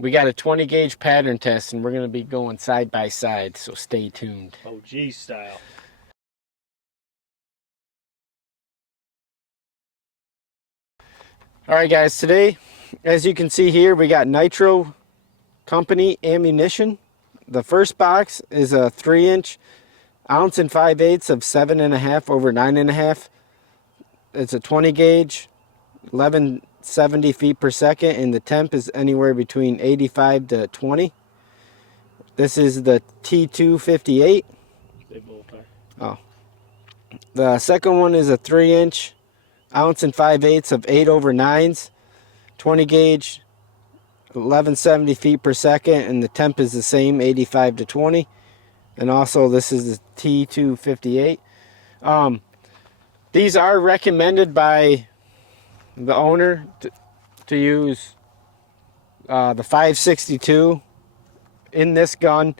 We got a 20 gauge pattern test, and we're going to be going side by side, so stay tuned. OG style. All right, guys, today, as you can see here, we got Nitro Company ammunition. The first box is a 3-inch, 1 5/8 of 7.5 over 9.5. It's a 20 gauge, 1170 feet per second, and the temp is anywhere between 85 to 20. This is the T258. They both are. Oh. The second one is a 3-inch, 1 5/8 of 8 over 9s, 20 gauge, 1170 feet per second, and the temp is the same, 85 to 20. And also this is the T258. These are recommended by the owner to use the 562 in this gun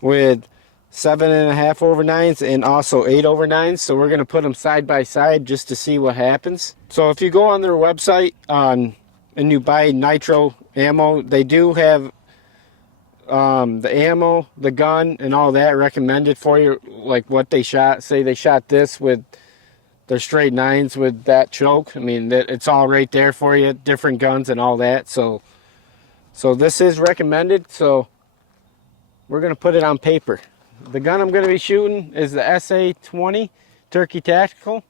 with 7.5 over 9s and also 8 over 9s. So we're going to put them side by side just to see what happens. So if you go on their website and you buy Nitro ammo, they do have the ammo, the gun, and all that recommended for you, like what they shot. Say they shot this with their straight 9s with that choke. I mean, it's all right there for you, different guns and all that. So this is recommended. So we're going to put it on paper. The gun I'm going to be shooting is the SA20 Turkey Tactical.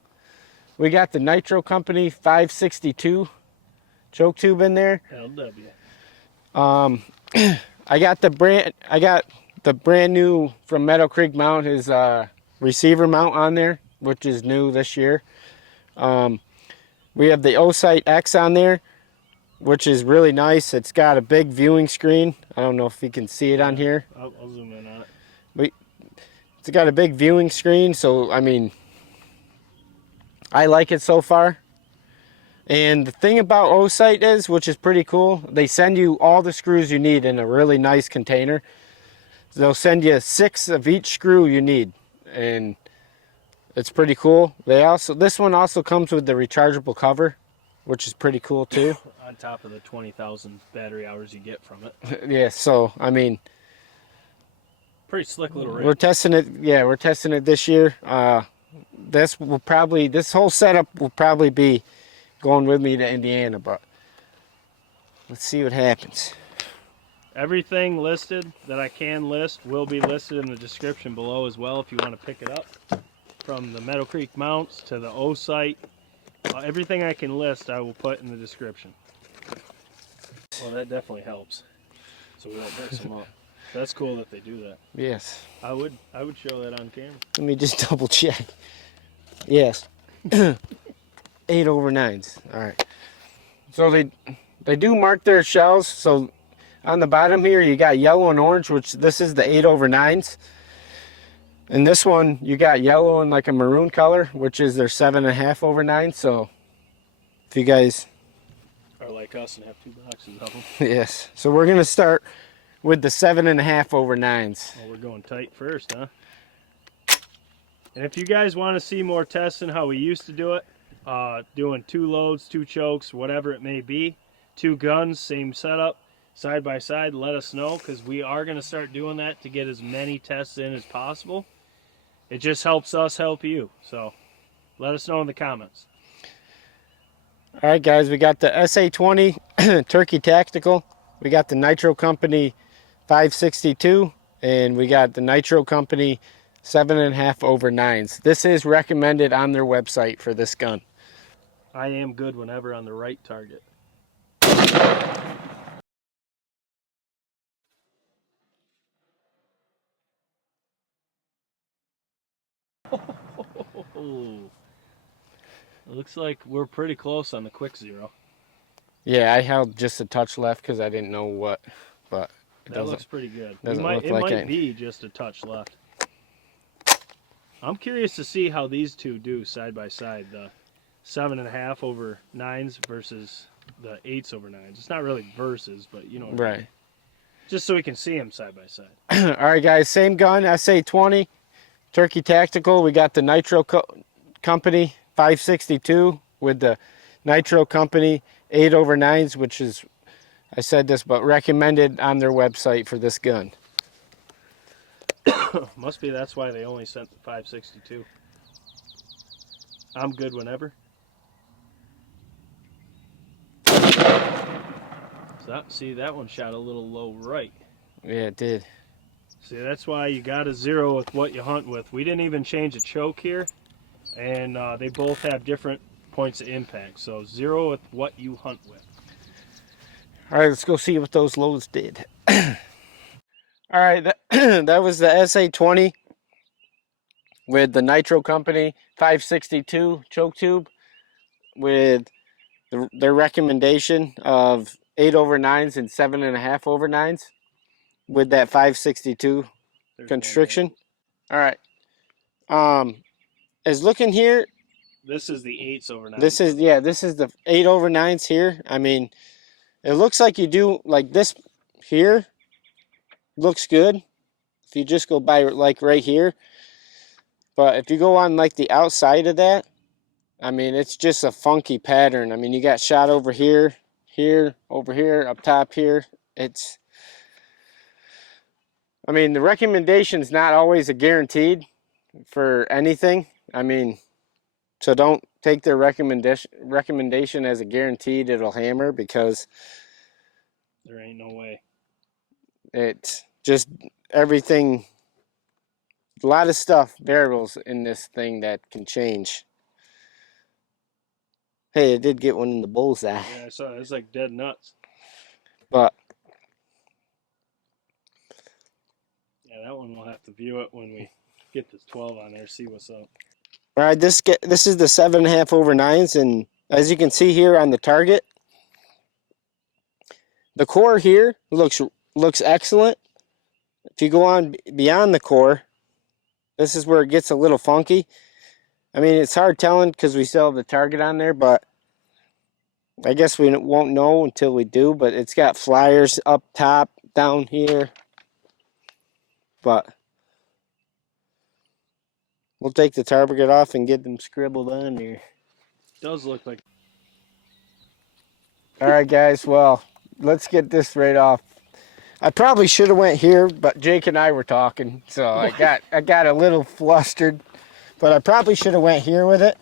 We got the Nitro Company 562 choke tube in there. LW. I got the brand new from Meadow Creek mount, his receiver mount on there, which is new this year. We have the O-Sight X on there, which is really nice. It's got a big viewing screen. I don't know if you can see it on here. I'll zoom in on it. It's got a big viewing screen, so I mean, I like it so far. And the thing about O-Sight is, which is pretty cool, they send you all the screws you need in a really nice container. They'll send you 6 of each screw you need, and it's pretty cool. This one also comes with the rechargeable cover, which is pretty cool too. On top of the 20,000 battery hours you get from it. Yeah, so I mean, pretty slick little rig. We're testing it. Yeah, we're testing it this year. This whole setup will probably be going with me to Indiana, but let's see what happens. Everything listed that I can list will be listed in the description below as well if you want to pick it up. From the Meadow Creek mounts to the O-Sight, everything I can list I will put in the description. Well, that definitely helps, so we don't mix them up. That's cool that they do that. Yes. I would show that on camera. Let me just double check. Yes. 8 over 9s. All right. So they do mark their shells. So on the bottom here you got yellow and orange, which this is the 8 over 9s. And this one you got yellow and like a maroon color, which is their 7.5 over 9. So if you guys are like us and have 2 boxes of them. Yes. So we're gonna start with the 7.5 over 9s. Well, we're going tight first, huh? And if you guys want to see more testing how we used to do it, doing 2 loads, 2 chokes, whatever it may be, 2 guns, same setup, side by side, let us know, because we are going to start doing that to get as many tests in as possible. It just helps us help you, so let us know in the comments. All right, guys, we got the SA20 Turkey Tactical. We got the Nitro Company 562, and we got the Nitro Company 7.5 over 9s. This is recommended on their website for this gun. I am good whenever on the right target. It looks like we're pretty close on the quick 0. Yeah, I held just a touch left because I didn't know what, but that looks pretty good. It might be just a touch left. I'm curious to see how these two do side by side, the 7.5 over 9s versus the 8s over 9s. It's not really versus, but you know what I mean. Just so we can see them side by side. All right, guys, same gun, SA20 Turkey Tactical. We got the Nitro Company 562 with the Nitro Company 8 over 9s, which is I said this, but recommended on their website for this gun. Must be that's why they only sent the 562. I'm good whenever. So, see, that one shot a little low right. Yeah, it did. See, that's why you got to zero with what you hunt with. We didn't even change a choke here, and they both have different points of impact. So zero with what you hunt with. All right, let's go see what those loads did. All right, that was the SA20 with the Nitro Company 562 choke tube with their recommendation of 8/9s and 7.5/9s with that 562 constriction. All right. As looking here, this is the 8/9. This is the 8/9s here. I mean, it looks like you do like this here. Looks good if you just go by like right here. But if you go on like the outside of that, I mean, it's just a funky pattern. I mean, you got shot over here, here, over here, up top here. I mean, the recommendation's not always a guaranteed for anything. I mean, so don't take their recommendation as a guaranteed it'll hammer, because there ain't no way. It's just everything, a lot of stuff, variables in this thing that can change. Hey, it did get one in the bullseye. Yeah, I saw it. It's like dead nuts. But yeah, that one we'll have to view it when we get this 12 on there, see what's up. all right, this is the 7.5/9s, and as you can see here on the target, the core here looks excellent. If you go on beyond the core, this is where it gets a little funky. I mean, it's hard telling because we still have the target on there, but I guess we won't know until we do. But it's got flyers up top, down here. But we'll take the target off and get them scribbled on there. Does look like. All right, guys. Well, let's get this right off. I probably should have went here, but Jake and I were talking, so I got a little flustered. But I probably should have went here with it.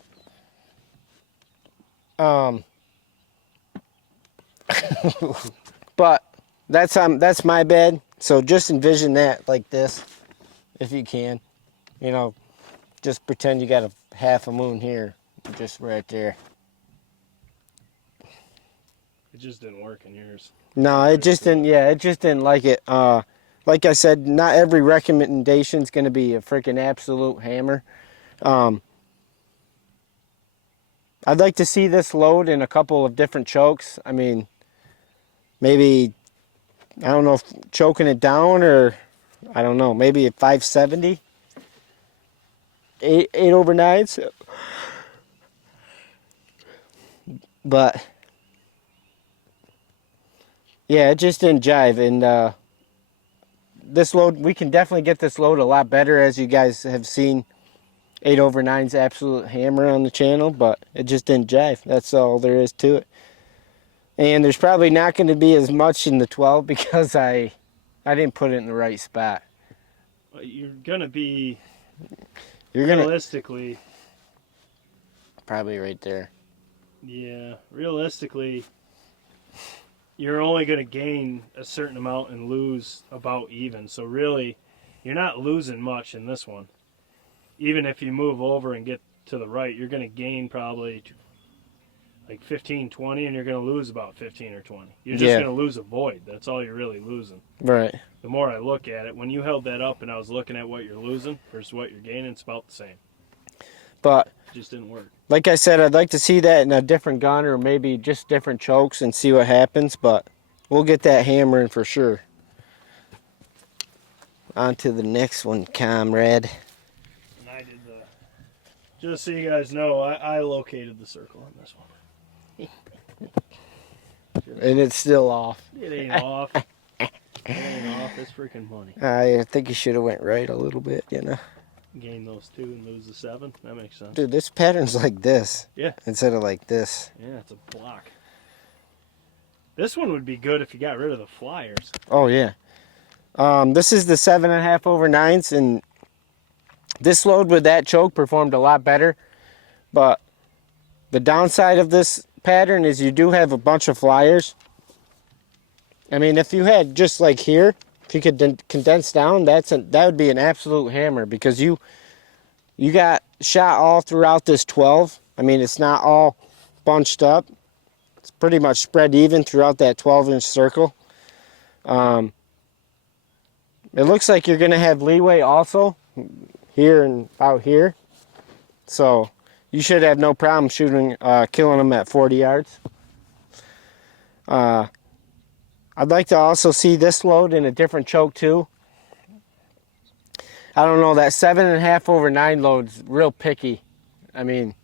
But that's my bad. So just envision that like this, if you can. You know, just pretend you got a half a moon here, just right there. It just didn't work in yours. No, it just didn't. Yeah, it just didn't like it. Like I said, not every recommendation is going to be a freaking absolute hammer. I'd like to see this load in a couple of different chokes. I mean, maybe, I don't know if choking it down, or I don't know, maybe a 570, 8/9s. But yeah, it just didn't jive. And this load, we can definitely get this load a lot better, as you guys have seen. 8/9's absolute hammer on the channel, but it just didn't jive. That's all there is to it. And there's probably not going to be as much in the 12 because I didn't put it in the right spot. Well, you're gonna be. Realistically. Probably right there. Yeah, realistically, you're only gonna gain a certain amount and lose about even. So really, you're not losing much in this one. Even if you move over and get to the right, you're going to gain probably like 15, 20, and you're going to lose about 15 or 20. You're just going to lose a void. That's all you're really losing. Right. The more I look at it, when you held that up and I was looking at what you're losing versus what you're gaining, it's about the same. But it just didn't work. Like I said, I'd like to see that in a different gun, or maybe just different chokes, and see what happens. But we'll get that hammering for sure. On to the next one, comrade. Just so you guys know, I located the circle on this one. And it's still off. It ain't off. It ain't off. It's freaking money. I think you should have went right a little bit, you know. Gain those 2 and lose the 7. That makes sense. Dude, this pattern's like this. Yeah. Instead of like this. Yeah, it's a block. This one would be good if you got rid of the flyers. Oh yeah. This is the 7.5 over 9s, and this load with that choke performed a lot better. But the downside of this pattern is you do have a bunch of flyers. I mean, if you had just like here, if you could condense down, that would be an absolute hammer, because you got shot all throughout this 12. I mean, it's not all bunched up. It's pretty much spread even throughout that 12-inch circle. It looks like you're going to have leeway also here and out here. So you should have no problem killing them at 40 yards. I'd like to also see this load in a different choke too. I don't know, that 7.5 over 9 load's real picky. I mean,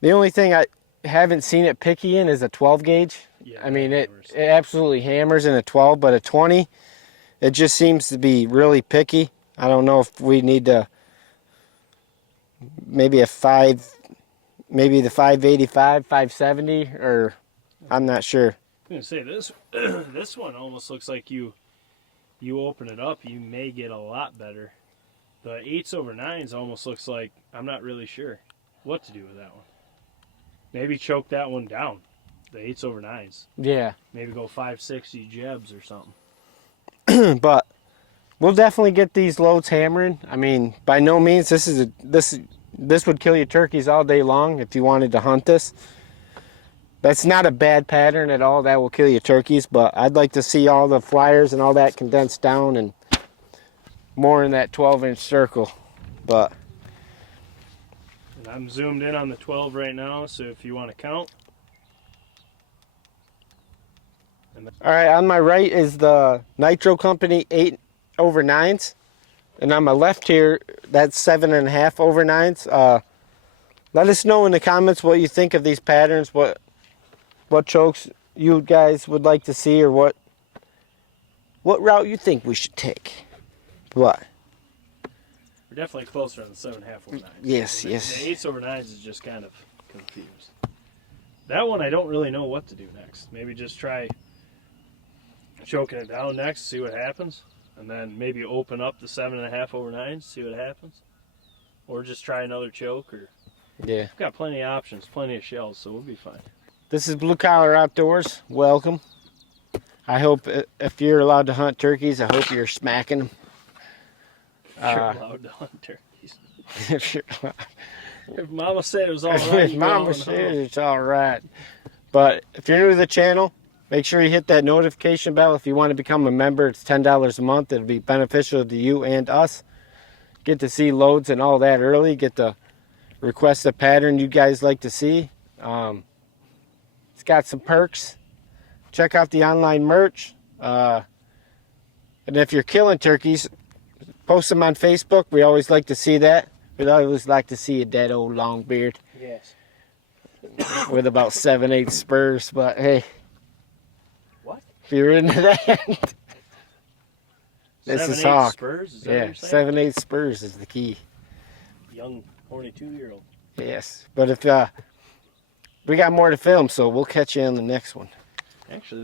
the only thing I haven't seen it picky in is a 12 gauge. Yeah, I mean, it absolutely hammers in a 12, but a 20, it just seems to be really picky. I don't know if we need to, maybe the 585, 570, or I'm not sure. I'm gonna say this this one almost looks like you open it up, you may get a lot better. The 8s over 9s almost looks like, I'm not really sure what to do with that one. Maybe choke that one down, the 8s over 9s. Yeah. Maybe go 560 jebs or something. But we'll definitely get these loads hammering. I mean, by no means this would kill your turkeys all day long if you wanted to hunt this. That's not a bad pattern at all. That will kill your turkeys, but I'd like to see all the flyers and all that condensed down and more in that 12-inch circle. But and I'm zoomed in on the 12 right now, so if you want to count. All right, on my right is the Nitro Company 8 over 9s. And on my left here, that's 7.5 over 9s. Let us know in the comments what you think of these patterns, what chokes you guys would like to see, or what route you think we should take. What? We're definitely closer on the 7.5 over 9s. Yes, yes. The 8s over 9s is just kind of confused. That one I don't really know what to do next. Maybe just try choking it down next, see what happens, and then maybe open up the 7.5 over 9s, see what happens, or just try another choke. Or yeah, we've got plenty of options, plenty of shells, so we'll be fine. This is Blue Collar Outdoors. Welcome. I hope if you're allowed to hunt turkeys, I hope you're smacking them. If you're allowed to hunt turkeys. If you're allowed. If Mama said it was all right, If Mama said it's all right. But if you're new to the channel, make sure you hit that notification bell if you want to become a member. It's $10 a month. It'll be beneficial to you and us. Get to see loads and all that early. Get to request a pattern you guys like to see. It's got some perks. Check out the online merch. And if you're killing turkeys, post them on Facebook. We always like to see that. We'd always like to see a dead old long beard. Yes. With about 7/8 spurs, but hey. What? If you're into that. This is Hawk. Spurs? Is that Yeah, what you're saying? 7/8 spurs is the key. Young, horny 2-year-old. Yes. But if we got more to film, so we'll catch you on the next one. Actually,